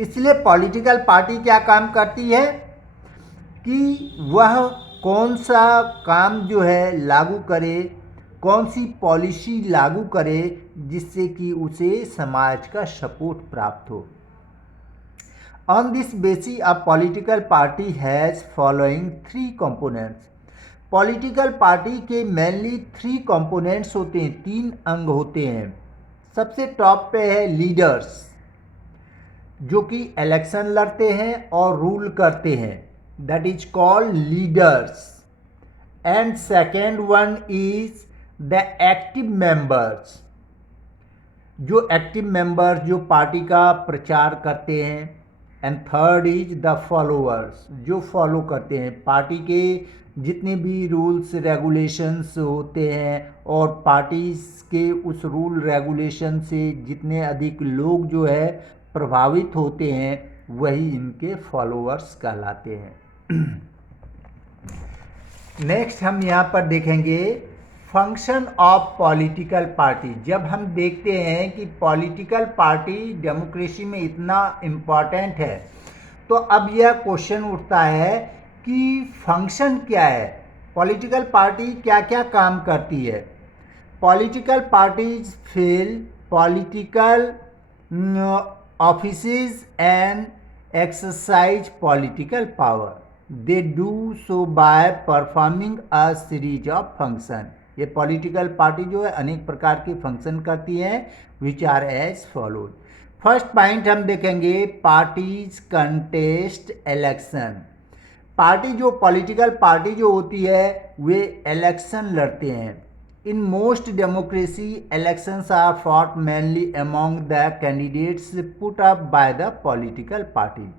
इसलिए political party क्या काम करती है कि वह कौन सा काम जो है लागू करे, कौन सी पॉलिसी लागू करे जिससे कि उसे समाज का सपोर्ट प्राप्त हो। On this basis a political party has following 3 components. Political party के मेनली 3 कंपोनेंट्स होते हैं, 3 अंग होते हैं। सबसे टॉप पे है लीडर्स, जो कि इलेक्शन लड़ते हैं और रूल करते हैं, that is called leaders. And second one is the active members, जो एक्टिव मेंबर्स जो पार्टी का प्रचार करते हैं। And third is the followers, जो फॉलो करते हैं पार्टी के जितने भी रूल्स रेगुलेशंस होते हैं, और पार्टी के उस रूल रेगुलेशन से जितने अधिक लोग जो है प्रभावित होते हैं, वही इनके फॉलोअर्स कहलाते हैं। नेक्स्ट हम यहाँ पर देखेंगे फंक्शन ऑफ पॉलिटिकल पार्टी। जब हम देखते हैं कि पॉलिटिकल पार्टी डेमोक्रेसी में इतना इम्पॉर्टेंट है, तो अब यह क्वेश्चन उठता है कि फंक्शन क्या है, पॉलिटिकल पार्टी क्या क्या काम करती है। Political parties fill political offices and exercise political power. They do so by performing a series of function. ये पॉलिटिकल पार्टी जो है अनेक प्रकार के फंक्शन करती हैं, which are as followed. First point हम देखेंगे, पार्टीज कंटेस्ट इलेक्शन। पार्टी जो पॉलिटिकल पार्टी जो होती है वे इलेक्शन लड़ते हैं। In most democracy elections are fought mainly among the candidates put up by the political party.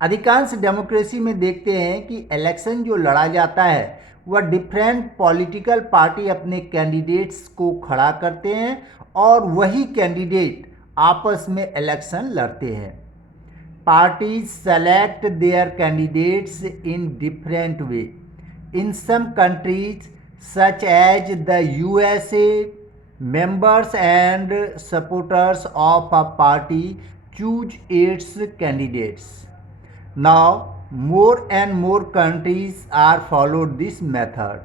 अधिकांश डेमोक्रेसी में देखते हैं कि इलेक्शन जो लड़ा जाता है वह डिफरेंट पॉलिटिकल पार्टी अपने कैंडिडेट्स को खड़ा करते हैं और वही कैंडिडेट आपस में इलेक्शन लड़ते हैं। Parties select their candidates in different way. In some countries such as the USA, members and supporters of a party choose its candidates. Now, more and more countries are followed this method.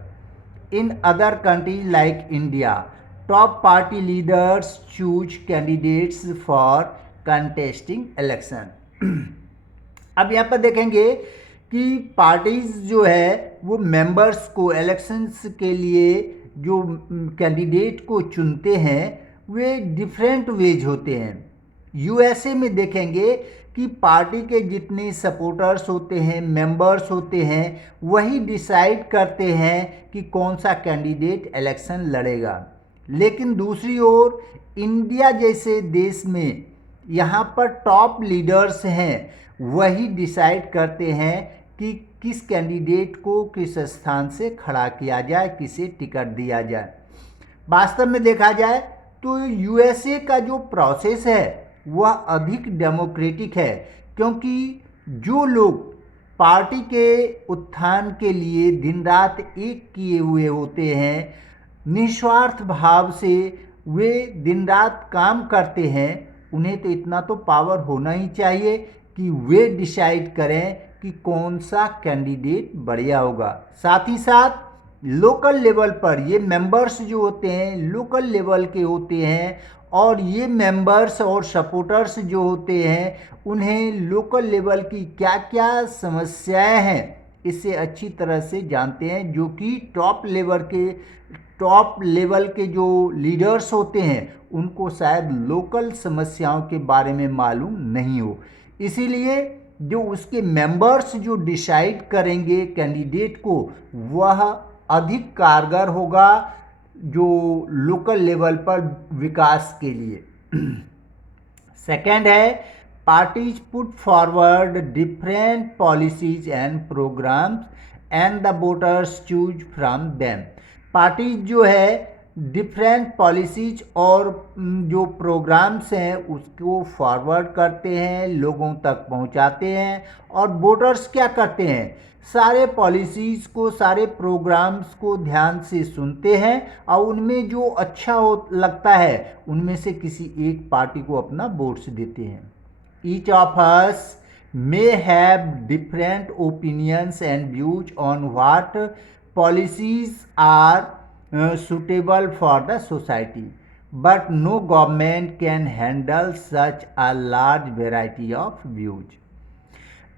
In other countries like India, top party leaders choose candidates for contesting election. अब यहाँ पर देखेंगे कि parties जो है वो members को elections के लिए जो कैंडिडेट को चुनते हैं वे डिफरेंट वेज होते हैं। USA में देखेंगे कि पार्टी के जितने सपोर्टर्स होते हैं, मेंबर्स होते हैं, वही डिसाइड करते हैं कि कौन सा कैंडिडेट इलेक्शन लड़ेगा। लेकिन दूसरी ओर इंडिया जैसे देश में यहाँ पर टॉप लीडर्स हैं, वही डिसाइड करते हैं कि किस कैंडिडेट को किस स्थान से खड़ा किया जाए, किसे टिकट दिया जाए। वास्तव में देखा जाए तो USA का जो प्रोसेस है वह अधिक डेमोक्रेटिक है, क्योंकि जो लोग पार्टी के उत्थान के लिए दिन रात एक किए हुए होते हैं, निस्वार्थ भाव से वे दिन रात काम करते हैं, उन्हें तो इतना तो पावर होना ही चाहिए कि वे डिसाइड करें कि कौन सा कैंडिडेट बढ़िया होगा। साथ ही साथ लोकल लेवल पर ये मेंबर्स जो होते हैं लोकल लेवल के होते हैं, और ये मेंबर्स और सपोर्टर्स जो होते हैं उन्हें लोकल लेवल की क्या क्या समस्याएं हैं इससे अच्छी तरह से जानते हैं, जो कि टॉप लेवल के जो लीडर्स होते हैं उनको शायद लोकल समस्याओं के बारे में मालूम नहीं हो। इसीलिए जो उसके मेंबर्स जो डिसाइड करेंगे कैंडिडेट को, वह अधिक कारगर होगा जो लोकल लेवल पर विकास के लिए। सेकंड है, parties put forward different policies and programmes and the voters choose from them. Parties जो है डिफरेंट पॉलिसीज और जो प्रोग्राम्स हैं उसको फॉरवर्ड करते हैं, लोगों तक पहुंचाते हैं, और वोटर्स क्या करते हैं, सारे पॉलिसीज़ को, सारे प्रोग्राम्स को ध्यान से सुनते हैं और उनमें जो अच्छा लगता है उनमें से किसी एक पार्टी को अपना वोट्स देते हैं। each of us may have different opinions and views on what policies are suitable for the society, but no government can handle such a large variety of views.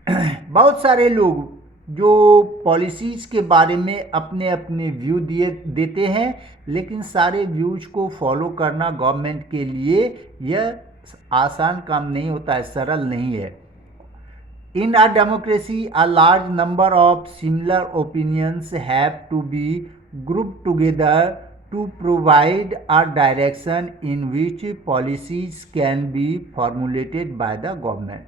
बहुत सारे लोग जो पॉलिसीज़ के बारे में अपने अपने व्यू देते हैं, लेकिन सारे व्यूज को फॉलो करना गवर्नमेंट के लिए यह आसान काम नहीं होता है, सरल नहीं है. In a democracy a large number of similar opinions have to be group together to provide a direction in which policies can be formulated by the government.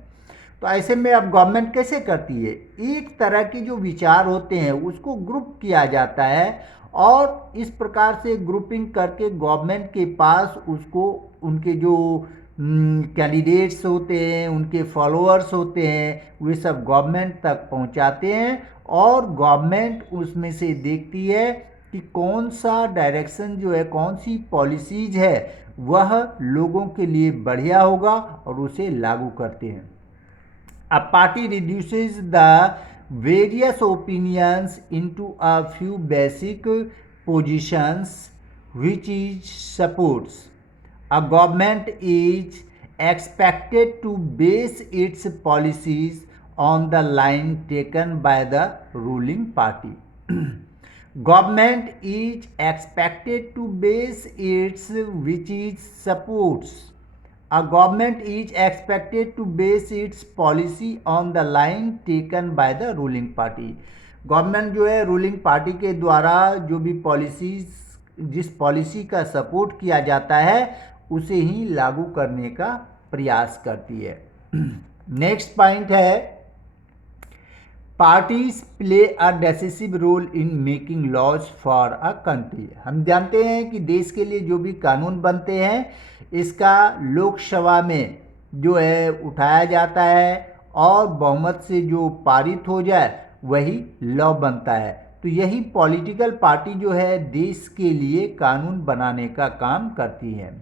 तो ऐसे में अब गवर्नमेंट कैसे करती है, एक तरह के जो विचार होते हैं उसको ग्रुप किया जाता है और इस प्रकार से ग्रुपिंग करके गवर्नमेंट के पास उसको उनके जो कैंडिडेट्स होते हैं, उनके फॉलोअर्स होते हैं, वे सब गवर्नमेंट तक पहुंचाते हैं और गवर्नमेंट उसमें से देखती है कि कौन सा डायरेक्शन जो है, कौन सी पॉलिसीज है वह लोगों के लिए बढ़िया होगा और उसे लागू करते हैं. A party reduces the various opinions into a few basic positions which it supports. A government is expected to base its policies on the line taken by the ruling party. Government is expected to base its which it supports. A government is expected to base its policy on the line taken by the ruling party. Government जो है ruling party के द्वारा जो भी policies, जिस policy का support किया जाता है उसे ही लागू करने का प्रयास करती है. नेक्स्ट पॉइंट है, parties play a decisive role in making laws for a country. हम जानते हैं कि देश के लिए जो भी कानून बनते हैं इसका लोकसभा में जो है उठाया जाता है और बहुमत से जो पारित हो जाए वही लॉ बनता है. तो यही पॉलिटिकल पार्टी जो है देश के लिए कानून बनाने का काम करती है.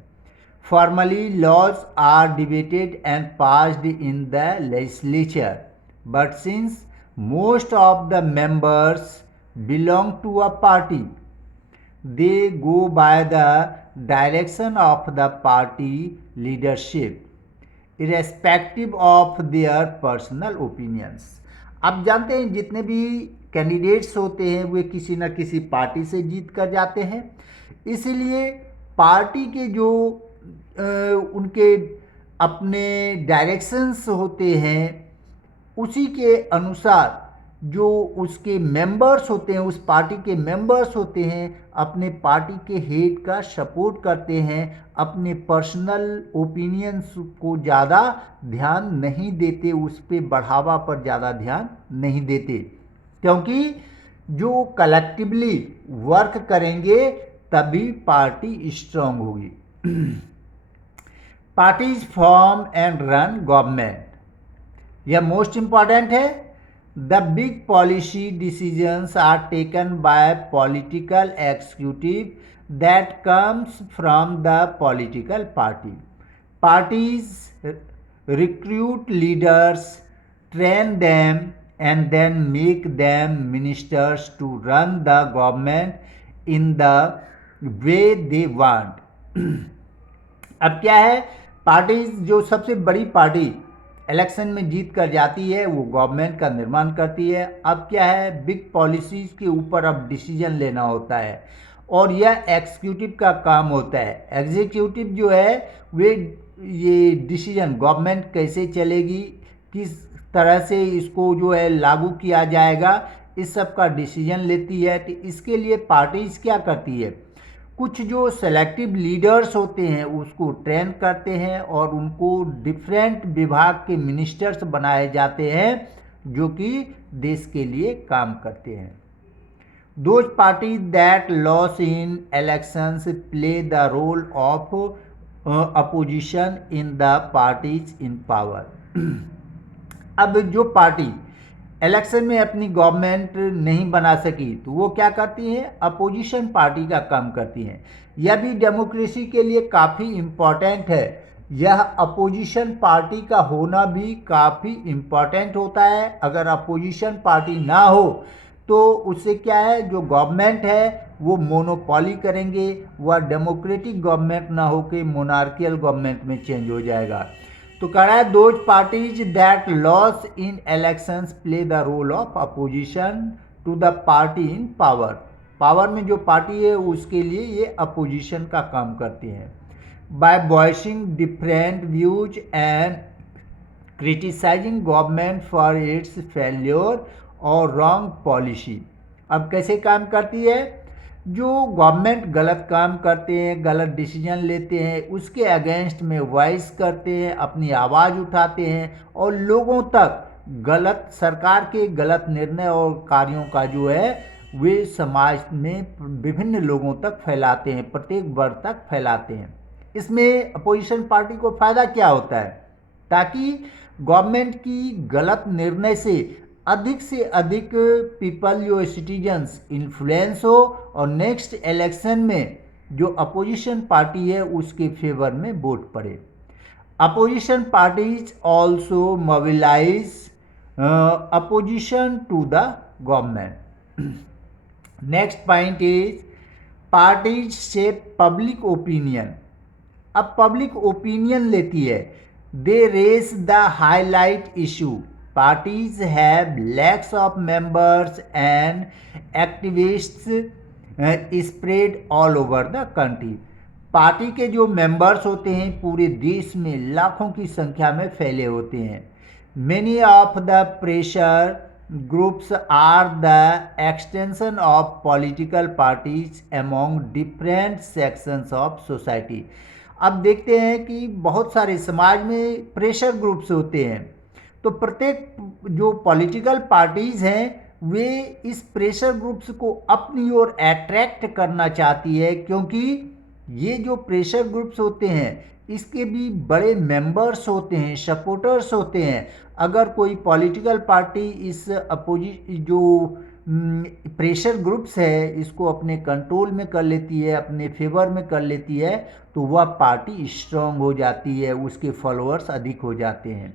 Formally laws are debated and passed in the legislature, but since most of the members belong to a party, they go by the direction of the party leadership irrespective of their personal opinions. आप जानते हैं जितने भी candidates होते हैं वे किसी न किसी पार्टी से जीत कर जाते हैं, इसलिए पार्टी के जो उनके अपने डायरेक्शंस होते हैं उसी के अनुसार जो उसके मेंबर्स होते हैं, उस पार्टी के मेंबर्स होते हैं, अपने पार्टी के हेड का सपोर्ट करते हैं, अपने पर्सनल ओपिनियंस को ज़्यादा ध्यान नहीं देते, उस पर बढ़ावा पर ज़्यादा ध्यान नहीं देते, क्योंकि जो कलेक्टिवली वर्क करेंगे तभी पार्टी स्ट्रांग होगी. Parties form and run government. यह मोस्ट इम्पॉर्टेंट है. The big policy decisions are taken by political executive that comes from the political party. Parties recruit leaders, train them and then make them ministers to run the government in the way they want. अब क्या है, parties जो सबसे बड़ी party election में जीत कर जाती है वो गवर्नमेंट का निर्माण करती है. अब क्या है, बिग पॉलिसीज़ के ऊपर अब डिसीजन लेना होता है और यह एग्जीक्यूटिव का काम होता है. एग्जीक्यूटिव जो है वे ये डिसीजन गवर्नमेंट कैसे चलेगी, किस तरह से इसको जो है लागू किया जाएगा, इस सब का डिसीजन लेती है. तो इसके लिए पार्टीज क्या करती है, कुछ जो सेलेक्टिव लीडर्स होते हैं उसको ट्रेन करते हैं और उनको डिफरेंट विभाग के मिनिस्टर्स बनाए जाते हैं जो कि देश के लिए काम करते हैं. Those parties that lose in elections play the role of opposition in the parties in power. अब जो पार्टी इलेक्शन में अपनी गवर्नमेंट नहीं बना सकी तो वो क्या करती हैं, अपोजिशन पार्टी का काम करती हैं. यह भी डेमोक्रेसी के लिए काफ़ी इम्पॉर्टेंट है. यह अपोजिशन पार्टी का होना भी काफ़ी इम्पोर्टेंट होता है। अगर अपोजिशन पार्टी ना हो तो उससे क्या है, जो गवर्नमेंट है वो मोनोपॉली करेंगे, वह डेमोक्रेटिक गवर्नमेंट ना होकर मोनार्कियल गवर्नमेंट में चेंज हो जाएगा। तो कह रहा है those parties that lose in elections play the role of opposition to the party in power. Power में जो पार्टी है उसके लिए ये अपोजिशन का काम करती हैं। By voicing different views and criticising government for its failure और रॉन्ग पॉलिसी। अब कैसे काम करती है, जो गवर्नमेंट गलत काम करते हैं, गलत डिसीजन लेते हैं, उसके अगेंस्ट में वॉइस करते हैं, अपनी आवाज़ उठाते हैं और लोगों तक गलत सरकार के गलत निर्णय और कार्यों का जो है वे समाज में विभिन्न लोगों तक फैलाते हैं, प्रत्येक वर्ग तक फैलाते हैं। इसमें अपोजिशन पार्टी को फ़ायदा क्या होता है, ताकि गवर्नमेंट की गलत निर्णय से अधिक पीपल जो सिटीजन्स इन्फ्लुएंस हो और नेक्स्ट इलेक्शन में जो अपोजिशन पार्टी है उसके फेवर में वोट पड़े। Opposition parties also mobilise opposition to the government. Next point is parties shape public opinion. अब पब्लिक ओपिनियन लेती है, they raise the highlight issue. Parties have lakhs of members and activists spread all over the country. Party के जो members होते हैं पूरे देश में लाखों की संख्या में फैले होते हैं। Many of the pressure groups are the extension of political parties among different sections of society. अब देखते हैं कि बहुत सारे समाज में प्रेशर ग्रुप्स होते हैं, तो प्रत्येक जो पॉलिटिकल पार्टीज़ हैं वे इस प्रेशर ग्रुप्स को अपनी ओर अट्रैक्ट करना चाहती है, क्योंकि ये जो प्रेशर ग्रुप्स होते हैं इसके भी बड़े मेंबर्स होते हैं, सपोर्टर्स होते हैं। अगर कोई पॉलिटिकल पार्टी इस जो प्रेशर ग्रुप्स है इसको अपने कंट्रोल में कर लेती है, अपने फेवर में कर लेती है, तो वह पार्टी स्ट्रांग हो जाती है, उसके फॉलोअर्स अधिक हो जाते हैं।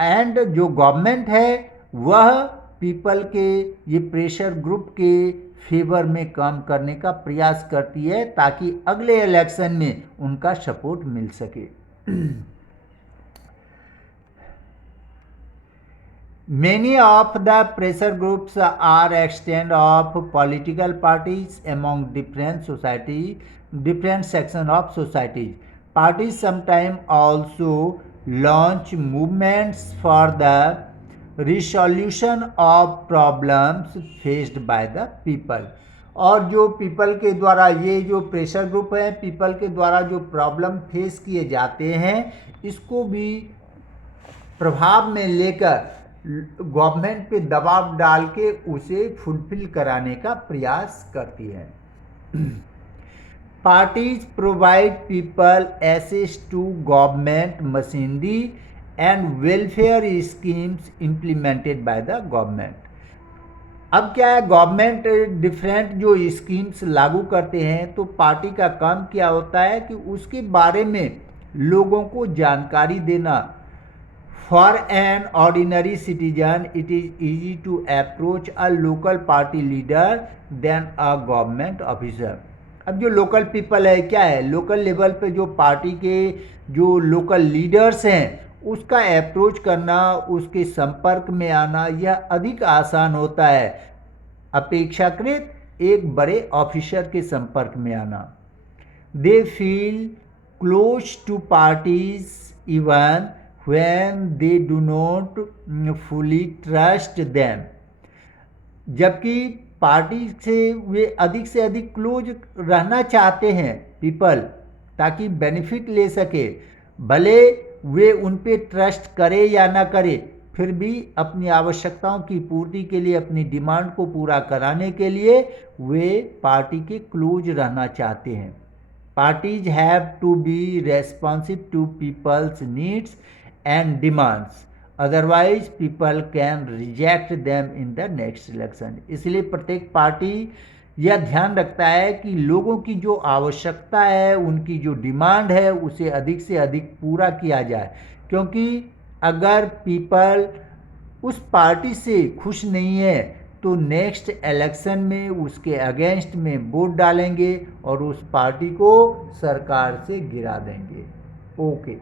एंड जो गवर्नमेंट है वह पीपल के ये प्रेशर ग्रुप के फेवर में काम करने का प्रयास करती है ताकि अगले इलेक्शन में उनका सपोर्ट मिल सके। Many of the pressure groups are extent of political parties among different sections of society. Parties sometimes also launch movements for the resolution of problems faced by the people. और जो people के द्वारा ये जो pressure group है, people के द्वारा जो प्रॉब्लम फेस किए जाते हैं इसको भी प्रभाव में लेकर गवर्नमेंट पे दबाव डाल के उसे फुलफिल कराने का प्रयास करती है। Parties provide people access to government machinery and welfare schemes implemented by the government. अब क्या है, गवर्नमेंट डिफरेंट जो स्कीम्स लागू करते हैं तो पार्टी का काम क्या होता है कि उसके बारे में लोगों को जानकारी देना। For an ordinary citizen, it is easy to approach a local party leader than a government officer. अब जो लोकल पीपल है क्या है, लोकल लेवल पे जो पार्टी के जो लोकल लीडर्स हैं उसका अप्रोच करना, उसके संपर्क में आना यह अधिक आसान होता है अपेक्षाकृत एक बड़े ऑफिसर के संपर्क में आना। They feel close to parties even when they do not fully trust them. जबकि पार्टी से वे अधिक से अधिक क्लोज रहना चाहते हैं पीपल, ताकि बेनिफिट ले सके। भले वे उन पे ट्रस्ट करे या ना करे, फिर भी अपनी आवश्यकताओं की पूर्ति के लिए, अपनी डिमांड को पूरा कराने के लिए वे पार्टी के क्लोज रहना चाहते हैं। Parties have to be responsive to people's needs and demands, otherwise people can reject them in the next election. इसलिए प्रत्येक पार्टी यह ध्यान रखता है कि लोगों की जो आवश्यकता है, उनकी जो डिमांड है, उसे अधिक से अधिक पूरा किया जाए। क्योंकि अगर पीपल उस पार्टी से खुश नहीं है तो नेक्स्ट इलेक्शन में उसके अगेंस्ट में वोट डालेंगे और उस पार्टी को सरकार से गिरा देंगे। ओके।